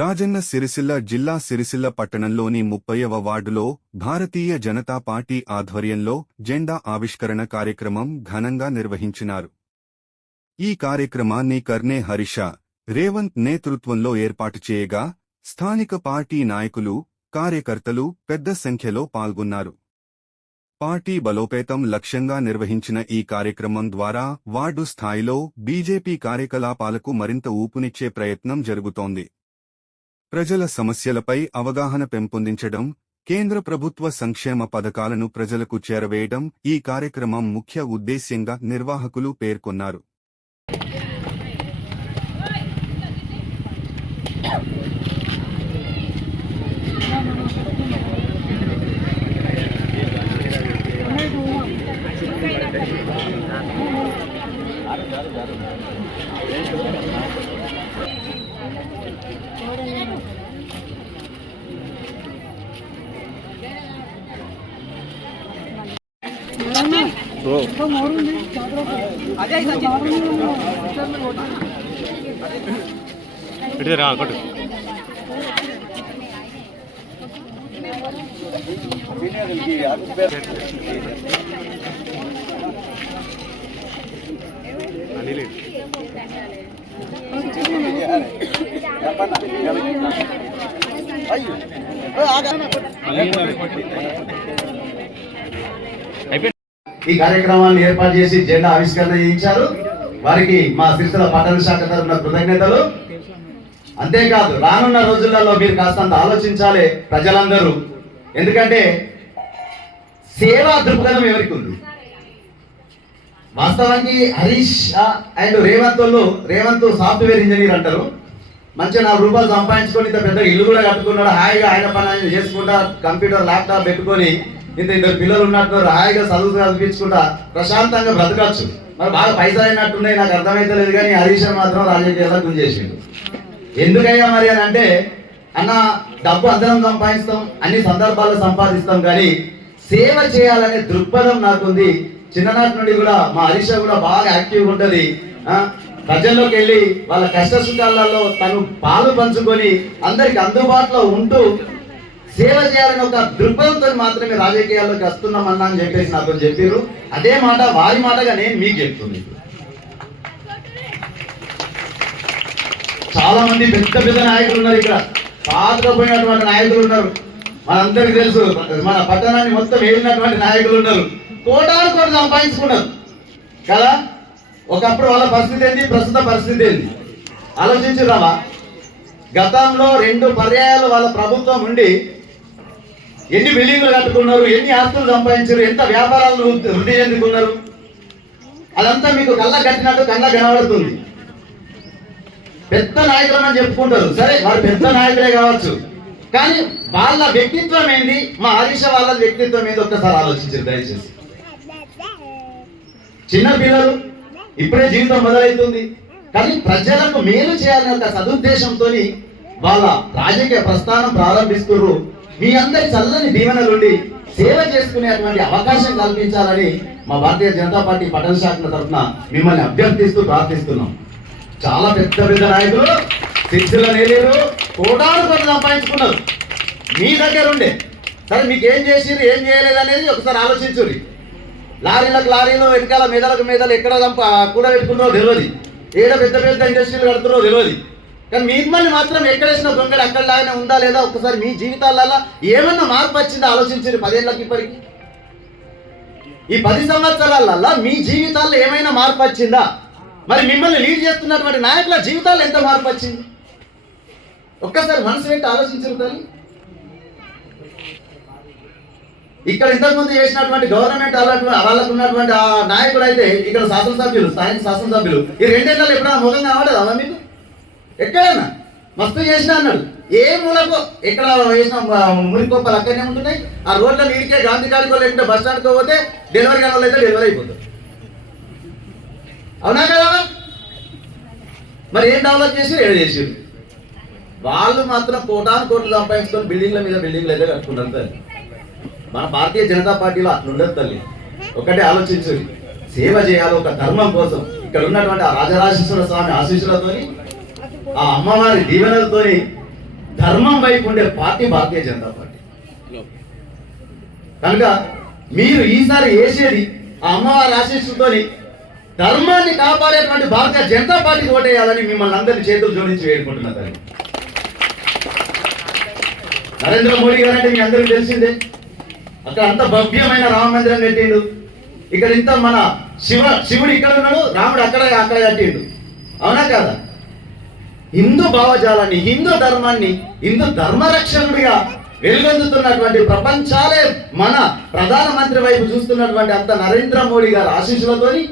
రాజన్న సిరిసిల్ల జిల్లా సిరిసిల్ల పట్టణంలోని 30వ వార్డులో భారతీయ జనతా పార్టీ ఆధ్వర్యంలో జెండా ఆవిష్కరణ కార్యక్రమం ఘనంగా నిర్వహించినారు. ఈ కార్యక్రమాన్ని కర్నే హరీష్ రేవంత్ నేతృత్వంలో ఏర్పాటు చేయగా స్థానిక పార్టీ నాయకులు, కార్యకర్తలు పెద్ద సంఖ్యలో పాల్గొన్నారు. పార్టీ బలోపేతం లక్ష్యంగా నిర్వహించిన ఈ కార్యక్రమం ద్వారా వార్డు స్థాయిలో బీజేపీ కార్యకలాపాలకు మరింత ఊపునిచ్చే ప్రయత్నం జరుగుతోంది. ప్రజల సమస్యలపై అవగాహన పెంపొందించడం, కేంద్ర ప్రభుత్వ సంక్షేమ పథకాలను ప్రజలకు చేరవేయడం ఈ కార్యక్రమం ముఖ్య ఉద్దేశ్యంగా నిర్వాహకులు పేర్కొన్నారు. ఈ కార్యక్రమాన్ని ఏర్పాటు చేసి జెండా ఆవిష్కరణ చేయించారు. వారికి మా సిరిసిల్ల పట్టణ శాఖ తరఫున కృతజ్ఞతలు. అంతేకాదు, రానున్న రోజులలో మీరు కాస్తంత ఆలోచించాలి ప్రజలందరూ. ఎందుకంటే సేవా దృక్పథం ఎవరికి ఉంది? వాస్తవానికి Harish and Revanth software engineer అంటారు. మంచిగా 4 రూపాయలు సంపాదించుకొని ఇంత పెద్ద ఇల్లు కూడా కట్టుకున్నాడు. హాయిగా ఆయన పని ఆయన చేసుకుంటా, కంప్యూటర్ ల్యాప్టాప్ పెట్టుకొని ఇద్దరు పిల్లలు ఉన్నట్టున్నారు. హాయిగా చదువు చదివించుకుంటా ప్రశాంతంగా బ్రతకచ్చు. మరి బాగా పైసలు అయినట్టున్నాయి, నాకు అర్థమైతే లేదు. కానీ హరీష్ మాత్రం రాజకీయాల్లో గుంజేసిండు. ఎందుకయ్యా మరి అని అంటే, అన్న డబ్బు అందరం సంపాదిస్తాం, అన్ని సందర్భాల్లో సంపాదిస్తాం, కానీ సేవ చేయాలనే దృక్పథం నాకుంది. చిన్ననాటి నుండి కూడా మా హరీష్ కూడా బాగా యాక్టివ్గా ఉంటుంది. ప్రజల్లోకి వెళ్ళి వాళ్ళ కష్ట సుఖాలలో తను పాలు పంచుకొని అందరికి అందుబాటులో ఉంటూ సేవ చేయాలని ఒక దృక్పథంతో మాత్రమే రాజకీయాల్లోకి వస్తున్నామన్నా అని చెప్పేసి నాతో చెప్పారు. అదే మాట వారి మాటగా నేను మీకు చెప్తుంది. చాలా మంది పెద్ద పెద్ద నాయకులు ఉన్నారు ఇక్కడ, పాతకపోయినటువంటి నాయకులు ఉన్నారు. మనందరికీ తెలుసు, మన పట్టణాన్ని మొత్తం ఏలినటువంటి నాయకులు ఉన్నారు. కోటాను సంపాదించుకున్నారు కదా. ఒకప్పుడు వాళ్ళ పరిస్థితి ఏంటి, ప్రస్తుత పరిస్థితి ఏంటి ఆలోచించురావా? గతంలో 2 పర్యాయాలు వాళ్ళ ప్రభుత్వం ఉండి ఎన్ని బిల్డింగ్లు కట్టుకున్నారు, ఎన్ని ఆస్తులు సంపాదించారు, ఎంత వ్యాపారాలు వృద్ధి చెందుకున్నారు, అదంతా మీకు కళ్ళ కట్టినట్టు కళ్ళ కనబడుతుంది. పెద్ద నాయకులని చెప్పుకుంటారు. సరే, వారు పెద్ద నాయకులే కావచ్చు, కానీ వాళ్ళ వ్యక్తిత్వం ఏంది, మా హరీష్ వాళ్ళ వ్యక్తిత్వం ఏంది ఒక్కసారి ఆలోచించారు దయచేసి. చిన్న పిల్లలు ఇప్పుడే జీవితం మొదలవుతుంది, కానీ ప్రజలకు మేలు చేయాలనే ఒక సదుద్దేశంతో వాళ్ళ రాజకీయ ప్రస్థానం ప్రారంభిస్తున్నారు. మీ అందరి చల్లని దీవెనలుండి సేవ చేసుకునేటువంటి అవకాశం కల్పించాలని మా భారతీయ జనతా పార్టీ పట్టణ శాఖ తరఫున మిమ్మల్ని అభ్యర్థిస్తూ ప్రార్థిస్తున్నాం. చాలా పెద్ద పెద్ద నాయకులు సిరిసిల్ల నేలేరు కోటాను సంపాదించుకున్నారు మీ దగ్గర ఉండే. సరే, మీకు ఏం చేసిరు ఏం చేయలేదు అనేది ఒకసారి ఆలోచించుర్రి. లారీలు వెనకాల మెదలు ఎక్కడ కూడా పెట్టుకున్నారో తెలియదు, ఏడ పెద్ద పెద్ద ఇండస్ట్రీలు కడుతున్నారో తెలియదు. కానీ మిమ్మల్ని మాత్రం ఎక్కడేసిన దొంగడు అక్కడలాగానే ఉందా లేదా ఒకసారి మీ జీవితాలలో ఏమన్నా మార్పు వచ్చిందా ఆలోచించారు. 10 ఏళ్ళకి ఇప్పటికి ఈ 10 సంవత్సరాలలో మీ జీవితాల్లో ఏమైనా మార్పు వచ్చిందా? మరి మిమ్మల్ని లీడ్ చేస్తున్నటువంటి నాయకుల జీవితాల్లో ఎంత మార్పు వచ్చింది? ఒక్కసారి మనసు పెట్టి ఆలోచించారు తల్లి. ఇక్కడ ఇంతకుముందు చేసినటువంటి గవర్నమెంట్ వాళ్ళకు ఉన్నటువంటి ఆ నాయకుడు అయితే ఇక్కడ శాసనసభ్యులు, స్థానిక శాసనసభ్యులు ఈ 2 ఏళ్ళలో ఎప్పుడైనా ముఖం కావడదా మీకు? ఎక్కడైనా మస్తు చేసినా అన్నాడు. ఏ మూలకు ఎక్కడ వేసిన మురికొప్పలు అక్కడనే ఉంటున్నాయి. ఆ రోడ్ల నీడికే గాంధీ కాడికో లేకుంటే బస్ స్టాండ్కి పోతే డెలివరీ కాని వాళ్ళు అయితే డెలివరీ అయిపోతారు. అవునా కదా? మరి ఏం డెవలప్ చేసి ఏడు చేసారు? వాళ్ళు మాత్రం కోట్లు సంపాదించుకొని బిల్డింగ్ల మీద బిల్డింగ్లు అయితే కట్టుకుంటారు. మన భారతీయ జనతా పార్టీలో అట్లుండదు తల్లి. ఒకటే ఆలోచించు, సేవ చేయాలి ఒక ధర్మం కోసం. ఇక్కడ ఉన్నటువంటి ఆ రాజరాజేశ్వర స్వామి ఆశీస్సులతోని, ఆ అమ్మవారి దీవెనలతోని ధర్మం వైపు ఉండే పార్టీ భారతీయ జనతా పార్టీ. కనుక మీరు ఈసారి వేసేది ఆ అమ్మవారి ఆశీస్సుతోని ధర్మాన్ని కాపాడేటువంటి భారతీయ జనతా పార్టీకి ఓటేయాలని మిమ్మల్ని అందరినీ చేతులు జోడించి వేడుకుంటున్నా తల్లి. నరేంద్ర మోడీ గారు అంటే మీ అందరికీ తెలిసిందే, అక్కడ అంత భవ్యమైన రామ మందిరం కట్టిండు. ఇక్కడ ఇంత మన శివుడు ఇక్కడ ఉన్నాడు, రాముడు అక్కడ కట్టిండు. అవునా కాదా? హిందూ భావజాలాన్ని, హిందూ ధర్మాన్ని, హిందూ ధర్మరక్షకుడిగా వెలుగొందుతున్నటువంటి ప్రపంచాలే మన ప్రధానమంత్రి వైపు చూస్తున్నటువంటి అంత నరేంద్ర మోడీ గారి ఆశీస్సులతోని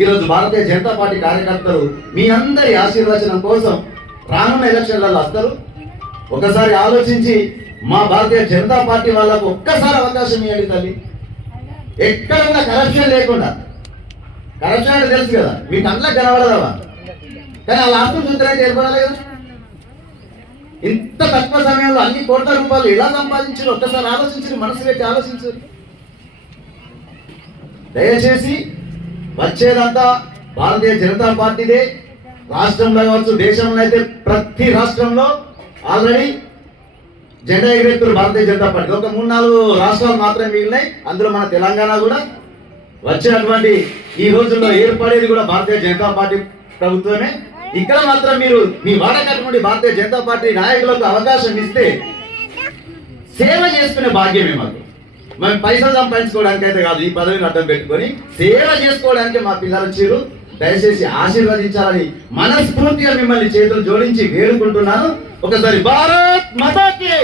ఈరోజు భారతీయ జనతా పార్టీ కార్యకర్తలు మీ అందరి ఆశీర్వచనం కోసం రానున్న ఎలక్షన్లలో వస్తారు. ఒకసారి ఆలోచించి మా భారతీయ జనతా పార్టీ వాళ్ళకు ఒక్కసారి అవకాశం ఇవ్వండి తల్లి. ఎక్కడన్నా కరప్షన్ లేకుండా, కరప్షన్ అంటే తెలుసు కదా, మీ కళ్ళకి కనబడదావా, కానీ వాళ్ళ ఆస్తులు చూద్దరైతే ఏర్పడాలి కదా. ఇంత తక్కువ సమయంలో అన్ని కోట్ల రూపాయలు ఎలా సంపాదించారు ఒక్కసారి ఆలోచించారు, మనసు పెట్టి ఆలోచించారు. దయచేసి వచ్చేదంతా భారతీయ జనతా పార్టీదే. రాష్ట్రంలో కావచ్చు, దేశంలో అయితే ప్రతి రాష్ట్రంలో ఆల్రెడీ జెండా ఎగిరెత్తురు భారతీయ జనతా పార్టీ. ఒక 3-4 రాష్ట్రాలు మాత్రమే మిగిలినాయి, అందులో మన తెలంగాణ కూడా. వచ్చినటువంటి ఈ రోజుల్లో ఏర్పడేది కూడా భారతీయ జనతా పార్టీ ప్రభుత్వమే. ఇక్కడ మాత్రం మీరు మీ వాడకటువంటి భారతీయ జనతా పార్టీ నాయకులకు అవకాశం ఇస్తే సేవ చేసుకునే భాగ్యమే మాకు. మేము పైసలు సంపాదించుకోవడానికి అయితే కాదు, ఈ పదవిని అర్థం పెట్టుకొని సేవ చేసుకోవడానికి మా పిల్లలు వచ్చారు. దయచేసి ఆశీర్వదించాలని మనస్ఫూర్తిగా మిమ్మల్ని చేతులు జోడించి వేడుకుంటున్నాను. ఒకసారి భారత్ మాతాకి